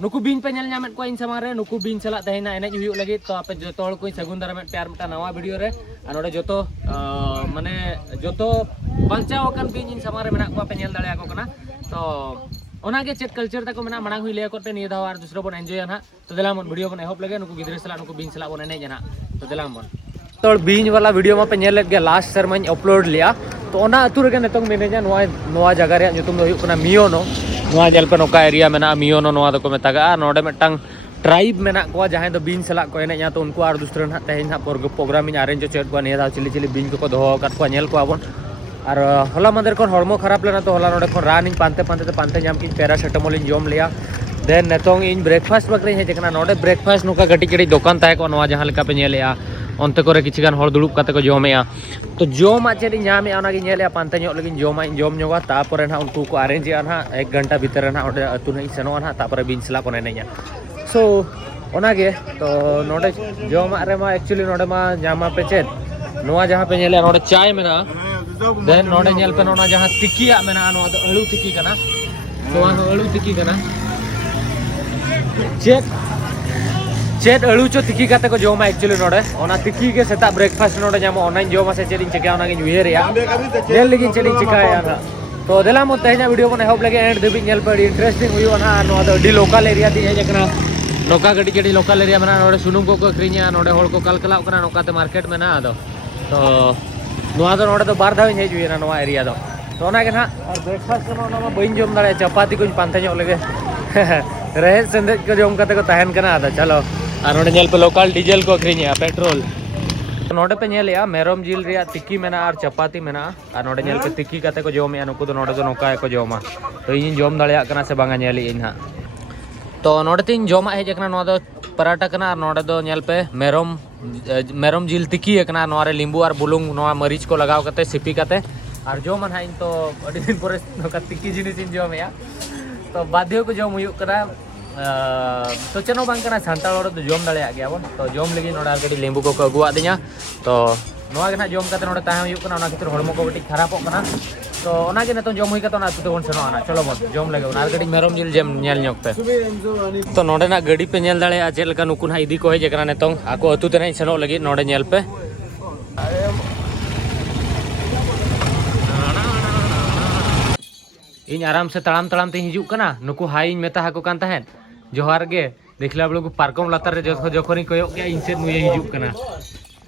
नुकु been पे nail नामेट को इन समारे नुकु been सलाह तहेना एनेज हुयुग लगी तो आपे जोतो हड़ को सगुन दारामेट पे आर मिटा नवा वीडियो रे आ नोडे जोतो माने जोतो बांचाव अकन बीन इन समारे मेना को आपे नेल दाड़े आको कना तो ओनागे चेक कल्चर तक मेना मांग हुई ले पे निया दाव आर दूसरा बन एंजॉय ना तो देलाम बन वीडियो बन एहोप लगे नुकु गिद्रे सलाह नुकु बीन सलाह बन एनेज ना तो देलाम बन तो बीन वाला वीडियो में पे नेल गया लास्ट शर्मा अपलोड लिया तो ओना अतु रे नितोंग मिनेजा नोआ जगह रे nyutum do huyuk kana मियोनो नोआ जेल पे नोका एरिया मेना मियोनो नोआ दो को मेतागा नोडे मिटटांग ट्राइब मेना को जहां दो बीन सलाह को एनेज तो उनको आर दूसरा ना तेहेन हा प्रोग्राम इन अरेंज चेट को निया दा चिली चिली बीन को दोहो kat को नेल को आबन और हला मंदिर को हरमो खराब लेना तो हला नोडे को रान इन पांते जाम की पैरासिटामोल इन जोम लिया देन नेतोंग इन ब्रेकफास्ट बकरे हे जकना नोडे ब्रेकफास्ट नोका गटी गटी दुकान ताहे को नोआ जहां लेका पे नेलेया onte kore kichigan hor dulup kate ko jomeya to joma chedi nyame ona gi nyele pante nyok lagi joma jom nyoga tapore na unku ko arrange na 1 घंटा भीतर ना ओडे अतु नै सनो ना तापरे बीन सला को नेनेया सो ओना गे तो नोडे जमा रे मा एक्चुअली नोडे मा जामा पे चेद नोआ जहां पे नेले नोडे चाय मेना देन नोडे नेल पे नोना जहां तिकिया मेना नोआ दो अळु तिकी कना नोआ अळु तिकी कना चेद अळु चो तिकी काते को जोमा एक्चुअली नोडे ओना तिकी के सेता ब्रेकफास्ट नोडे जामो ऑनलाइन जोमा से चेदिन चिका ओना गे उहेर या नेल लगी चेदिन चिकाया ना तो देला मो तेहना वीडियो बने होप लगे एंड देबी नेल पर इंटरेस्टिंग हुई ना know the D local area ती हे जकना नोका गडी गडी लोकल एरिया में नोडे सुनुम को अखरिया नोडे होल को कलकलाव कना नोका ते मार्केट में ना आदो तो नोआ दो नोडे तो बार धाव हे जुई ना नोआ एरिया दो तो ओना गे ना और ब्रेकफास्ट में ओना बइन जोम दाड़े चपाती को पांते जो लगे रहे संदेश को जोम कते को तहन कना आदो चलो और नोडे नेल पे लोकल डीजल को अखरिया पेट्रोल नोडे पे नेलिया मेरम जिल रिया तिकी मेना और चपाती मेना और नोडे नेल पे तिकी काते को जोम या नुकु दो नोडे दो नोका को जोमा तो इन जोम दाड़िया कना से बांगा नेली इन हा तो नोडे तीन जोमा हे जकना नोआ दो पराठा कना और नोडे दो नेल पे मेरम जिल तिकी कना नोआ रे लींबू और बुलुंग नोआ मरीच को लगाव कते सिपी कते और जोम हा इन तो अडी दिन परे नोका तिकी जिनिस इन जोम या तो बाध्य को जोम हुयुक कना तो चनो बांग कना सांताल और तो जोम दाड़िया गया बन तो जोम लगी नोडा गडी लींबू को अगुआ दिया तो नोआ गे ना जोम कते नोडे ताहे हुयुक कना ओना खतिर हड़मो को गटी खराबो कना तो ओना गे नतो जोम हुई कते ओना अतु बन सनो आना चलो बन जोम लगे ओना गडी मेरम जिल जेम नेल न्योक पे तो नोडे ना गडी पे नेल दाड़िया जे लका नुकु ना इदी को हे जकना नेतों आको अतु ते ना सनो लगी नोडे नेल पे इन आराम से तड़ाम तड़ाम ते हिजुक कना नुकु हाई इन मेता हाको कान तहेन जोहार गे देखला बलो को पार्कम लातार रे जखोनी कोयो के इन से नुये हिजुक कना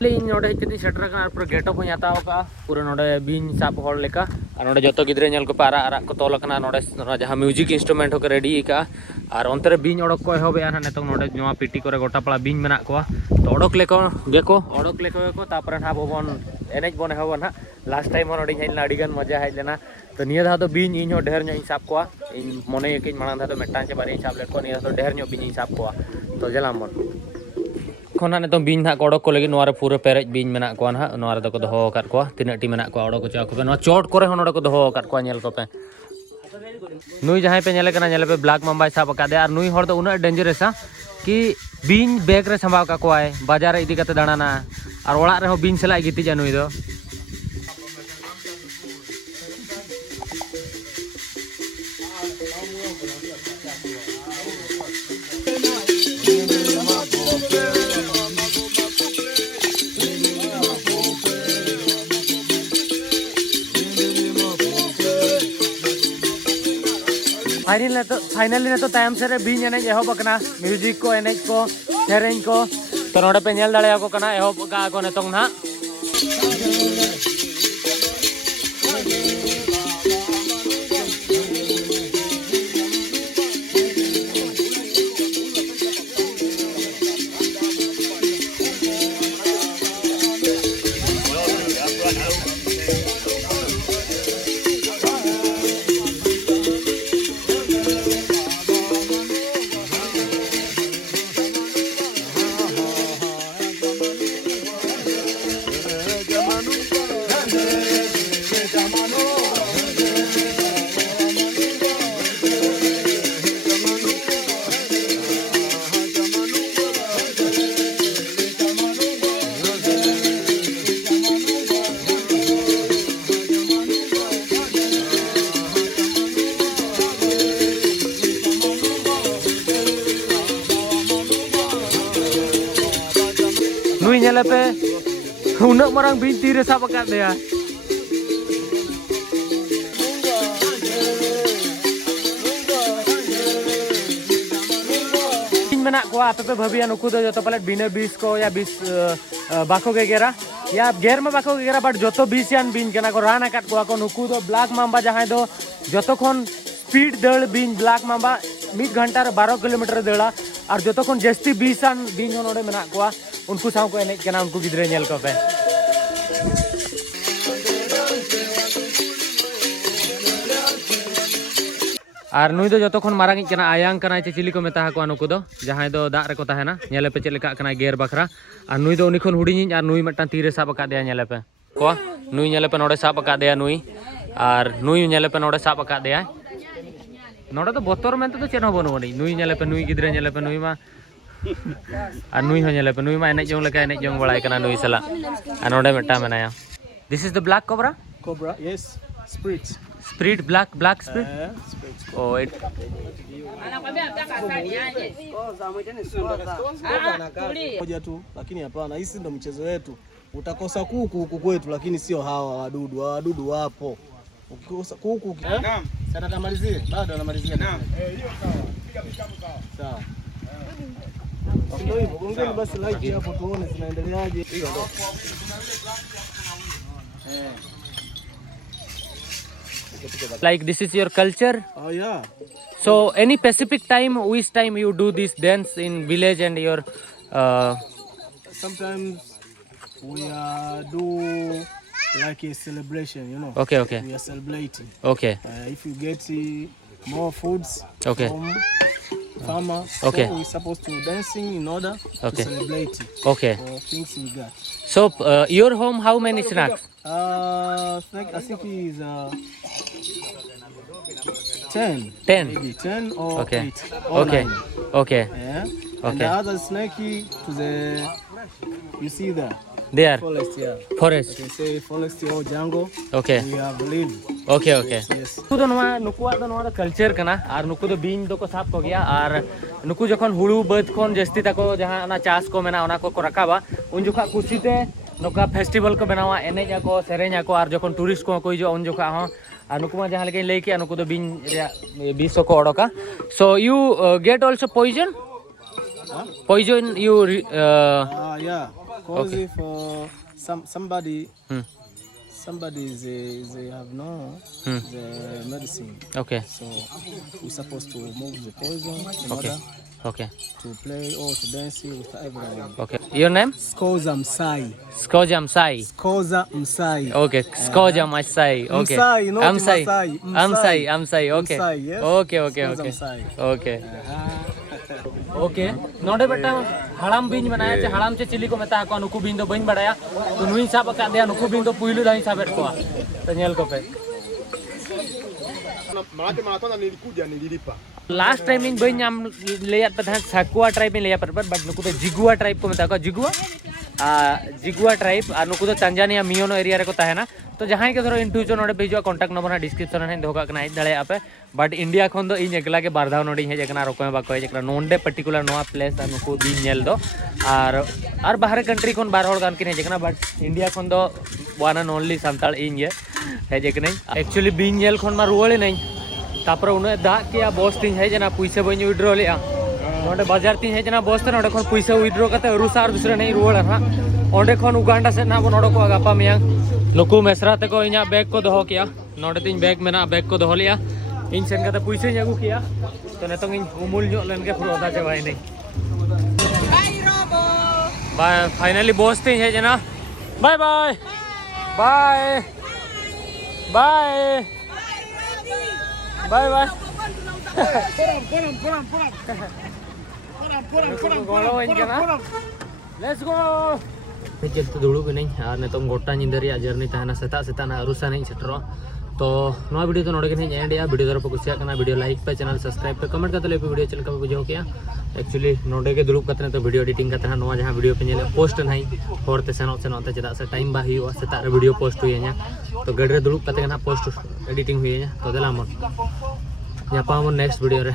इन नोडे हिचती सेटर कना पूरा गेटअप हो याताव का पूरा नोडे बीन साप होड़ लेका और नोडे जतो गिद्रे नेल को पारा आरा को तोल कना नोडे जहां म्यूजिक इंस्ट्रूमेंट हो के रेडी का और अंतरे बीन ओडक को एहोबे ना नेतो नोडे नोआ पीटी करे गोटा पड़ा बीन मेना को तो ओडक लेको को तापर ना बोबन एनेज बन एहोबो ना लास्ट टाइम नोडे हेलना अडी गान मजा हेज लेना तो निया धा तो बीन इन ढेर इन साब को इन मने एक मांग धा तो मेटा से बारे साब लेट को निया तो ढेर बीन इन साब को तो जलाम बन खोना ने तो बीन ना ओडक को लगी नोआ पूरा पेरेज बीन मेना को ना नोआ रे को दोहो कर को तीन टी मेना को ओडक को चाको पे नोआ चोट करे नोडे को दोहो कर को नेल को पे नुई जहां पे नेले कना नेले पे ब्लैक मम्बाई साब का दे और नुई हर तो उना डेंजरस कि बीन बैग रे संभाव का को आए बाजार रे इदी कते दाणाना और ओड़ा रे हो बीन सला गिति जा नुई दो फाइनली तो टाइम से रे बीन एनेज एहोब कना म्यूजिक को एनेज को सेरेंज को तो नोडे पे नेल दाड़े को कना एहोब का को नेतों ना Manu Actually nyala pe unak marang bing tire sab akat dia. Menak ko ape pe bhabiya nuku do joto palet bina bis ko ya bis bako gegera ya ger ma bako gegera but joto bisian bin kana ko ran akat ko nuku do black mamba jahay do joto khon speed dal bin black mamba 1 घंटा 12 kilometre दड़ा और जो खन जस्ती 20 बिन नोडे मेना को उनको साव को एनेज कना उनको गिद्रे नेल को पे और नुई दो जो खन मारांग कना आयांग कना चे चिली को मेता को नुको दो जहां दो दाग रे को ताहेना नेले पे चलेका कना गेर बखरा और नुई दो उनी खन हुडिनी और नुई मटा तीरे साब का दे नेले पे को नुई नेले पे नोडे साब का दे नुई और नुई नेले पे नोडे साब का दे नोडे तो बोतर में तो चेन बनो बनी नुई नेले पे नुई गिद्रे नेले पे नुई मा और नुई हो नेले पे नुई मा एने जोंग लेका एने जोंग बड़ाय कना नुई सला और नोडे मेटा मेनाया this is the black cobra yes spirit black spirit oh it moja tu lakini hapana hisi ndo mchezo wetu utakosa kuku huku kwetu lakini sio hawa wadudu wapo ukikosa kuku naam sasa tamalizie bado anamalizia naam sawa ndio hivyo ongeni basi like hapo tuone zinaendeleaje hiyo ndo like this is your culture oh yeah so any specific time which time you do this dance in village and your sometimes we do like a celebration you know okay we are celebrating okay if you get more foods okay from farmer okay so we supposed to dancing in order to celebrate okay for things we got so your home how many snacks I think is 10 maybe 10 or okay 8 or okay 9. okay yeah okay and the other snacky to the you see there there forest forest they say forest or jungle okay we have lived okay yes नुकु दो नुकुआ दो नोडा culture कना और नुकु दो been दो को साफ को गया और नुकु जखन हुड़ू बद खन जस्ती तको जहां ना चास को मेना ओना को रखाबा उन जोखा खुशीते नोका फेस्टिवल को बनावा एनेज को सेरेñ को और जखन टूरिस्ट को कोई जो उन जोखा हो और नुकु मा जहां लेके लई के नुकु दो बीन बीस को ओडोका so you get also poison you yeah cause if somebody they have no the medicine okay so we supposed to move the poison in order to play or to dance with everyone okay your name Skoza Msai okay Skoza Masai okay Amsai okay okay okay नोडे बेटा हड़ाम बिन बनाया चे हड़ाम चे chilli को मेता को नुकु बिन दो बइन बड़ाया तो नुई साब का दे नुकु बिन दो पुइलु दाई साबेट को तो नेल को पे mara nilikuja nililipa last time in बइन नाम लेया पे था साकुआ ट्राइब में लेया पर बट नुकु तो जिगुआ ट्राइब को मेता को जिगुआ ट्राइब और नुकु तो तांजानिया मियोनो एरिया रे को ताहेना तो जहां के धरो इन फ्यूचर नोडे भेजो कांटेक्ट नंबर ना डिस्क्रिप्शन में दोका कना हेज दड़े आपे बट इंडिया खन दो इन एकला के बारधाव नोडे हेज कना रोको बाको हेज कना नोंडे पर्टिकुलर नोआ प्लेस नुकु दिन नेल दो और बाहर कंट्री खन बार होड़ गान किन हेज कना बट इंडिया खन दो वन एंड ओनली सांताल इन ये हेज कना एक्चुअली बिन नेल खन मा रुवले नहीं तापर उन दाग के बस तीन हेजना पैसा बन विड्रो लिया नोडे बाजार तीन हेजना बस ते नोडे खन पैसा विड्रो करते रुसा और दूसरे नहीं रुवल हा ओंडे खन उगांडा से ना बन ओडको गापा मियां नुकु मेसरा ते को इना बैग को दोहो किया नोडे तीन बैग मेना बैग को दोहो लिया इन सेन कते पैसा अगू किया तो नेतों इन उमुल जो लेन के पुरो दा चबाय नहीं बाय फाइनली बस तीन हेजना bye bye bye bye bye bye let's go चलते दुड़ू नहीं और नितों गोटा निंदा जर्नी तहना सेता सेता अरुसा नहीं सेटरो तो नवा वीडियो तो नोडे नहीं एंड या वीडियो दर पे कुछ वीडियो लाइक पे चैनल सब्सक्राइब पे कमेंट करते ले वीडियो चल का बुझाव किया एक्चुअली नोडे के दुड़ूब करते तो वीडियो एडिटिंग करते नवा जहां वीडियो पे नेले पोस्ट नहीं होरते सेनोते चदा से टाइम बा हुआ सेता रे वीडियो पोस्ट हुईया तो गड रे दुड़ूब करते ना पोस्ट एडिटिंग हुईया तो देला मन नेक्स्ट वीडियो रे